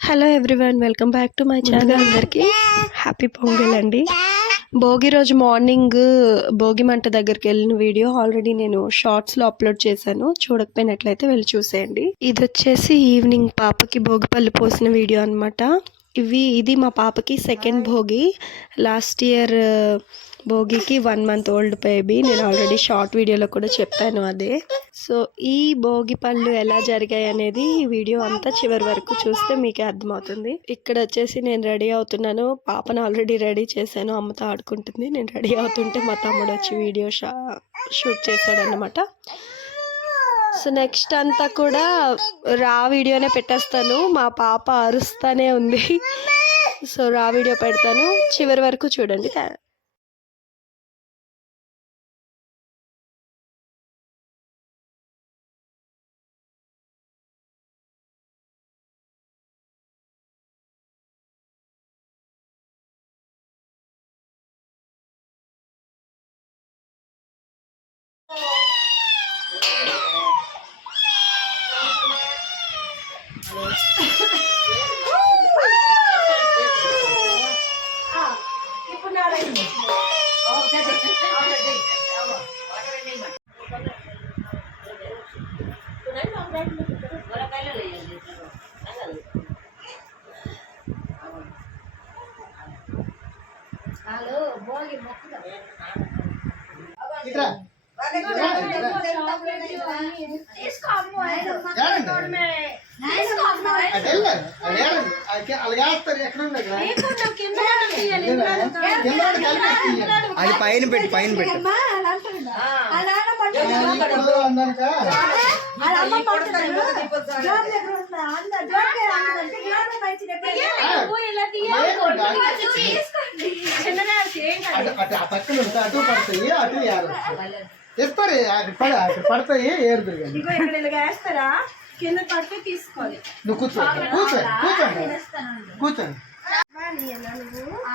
Hello everyone welcome back to my channel అందరికీ. Happy Pongal అండి. భోగి రోజు మార్నింగ్ భోగి మంట దగ్గరికి వెళ్ళిన వీడియో ఆల్రెడీ నేను షార్ట్స్లో అప్లోడ్ చేశాను. చూడకపోయినట్లయితే వెళ్ళి చూసేయండి. ఇది వచ్చేసి ఈవినింగ్ పాపకి భోగి పళ్ళు పోసిన వీడియో అనమాట ఇవి ఇది మా పాపకి సెకండ్ భోగి. లాస్ట్ ఇయర్ భోగికి వన్ మంత్ ఓల్డ్ బేబీ. నేను ఆల్రెడీ షార్ట్ వీడియోలో కూడా చెప్పాను అదే. సో ఈ భోగి పళ్ళు ఎలా జరిగాయి అనేది ఈ వీడియో అంతా చివరి వరకు చూస్తే మీకే అర్థమవుతుంది. ఇక్కడ వచ్చేసి నేను రెడీ అవుతున్నాను. పాపను ఆల్రెడీ రెడీ చేశాను. అమ్మతో ఆడుకుంటుంది. నేను రెడీ అవుతుంటే మా తమ్ముడు వచ్చి వీడియో షా షూట్ చేశాడనమాట సో నెక్స్ట్ అంతా కూడా రా వీడియోనే పెట్టేస్తాను. మా పాప అరుస్తూనే ఉంది. సో రా వీడియో పెడతాను. చివరి వరకు చూడండి థా- ఇట్రా అదేలే అదేనండి అలాగే వేస్తారు ఎక్కడ ఉంది అక్కడ కింద వాడు కలిపేసి తీయాలి. అది పైన పెట్టి పైన పెట్టి ఇప్పుడు పక్కన ఉంటే అటు పడతాయి అటు ఏరు ఇస్తారు అక్కడ పడ పడతాయి ఏరుదురు కానీ. వేస్తారా? కింద పడితే తీసుకోవాలి. నువ్వు కూర్చో కూర్చో కూర్చోండి కూర్చోండి ఆ.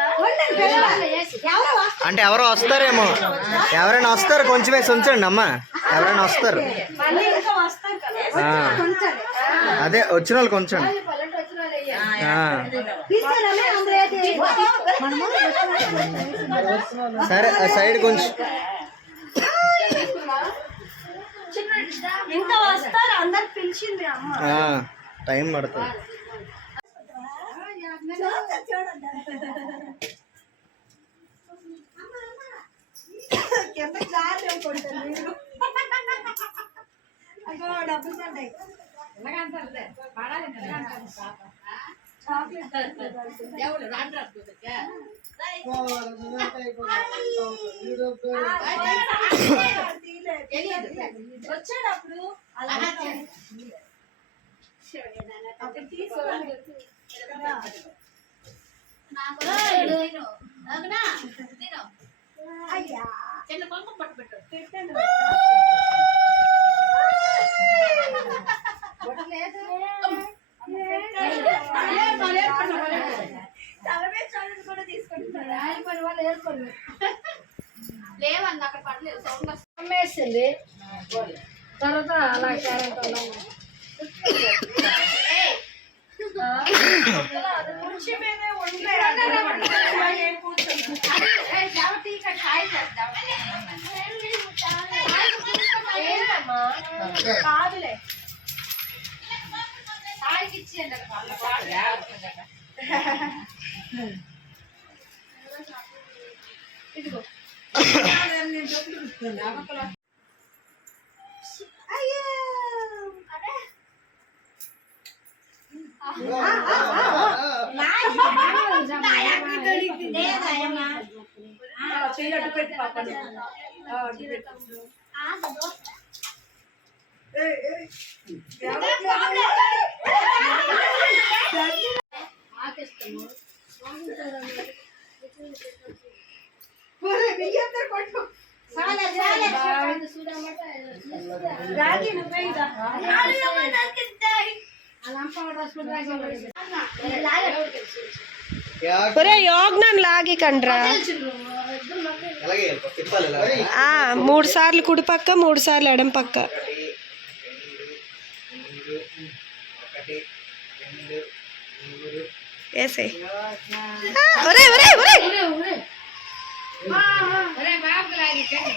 అంటే ఎవరో వస్తారేమో. ఎవరైనా వస్తారు కొంచెం వేసి ఉంచండి అమ్మ. ఎవరైనా వస్తారు. అదే వచ్చిన వాళ్ళు కొంచెం. సరే సైడ్ కొంచెం. ఇంకా వస్తారు అందరు పిలిచింది అమ్మ. ఆ, టైం పడుతుంది. వచ్చేటప్పుడు అలా తీసుకో తీసుకోవాలి అయ్యా. చాలు కూడా తీసుకుంటున్నారా లేవన్న అక్కడ పడలేదు. సౌండ్ అమ్మేసింది. తర్వాత అలా క్యారెట్ అలా అడ్డు పెట్టి పాపని. ఆ, అడ్డు పెట్టు. ఒరే యోగ్నాన్ని లాగి కండ్రా. ఆ, మూడు సార్లు కుడి పక్క మూడు సార్లు ఎడం పక్క. ఒకటి రెండు ఒకటి రెండు మూడు వేసే ఒరే ఒరే ఒరే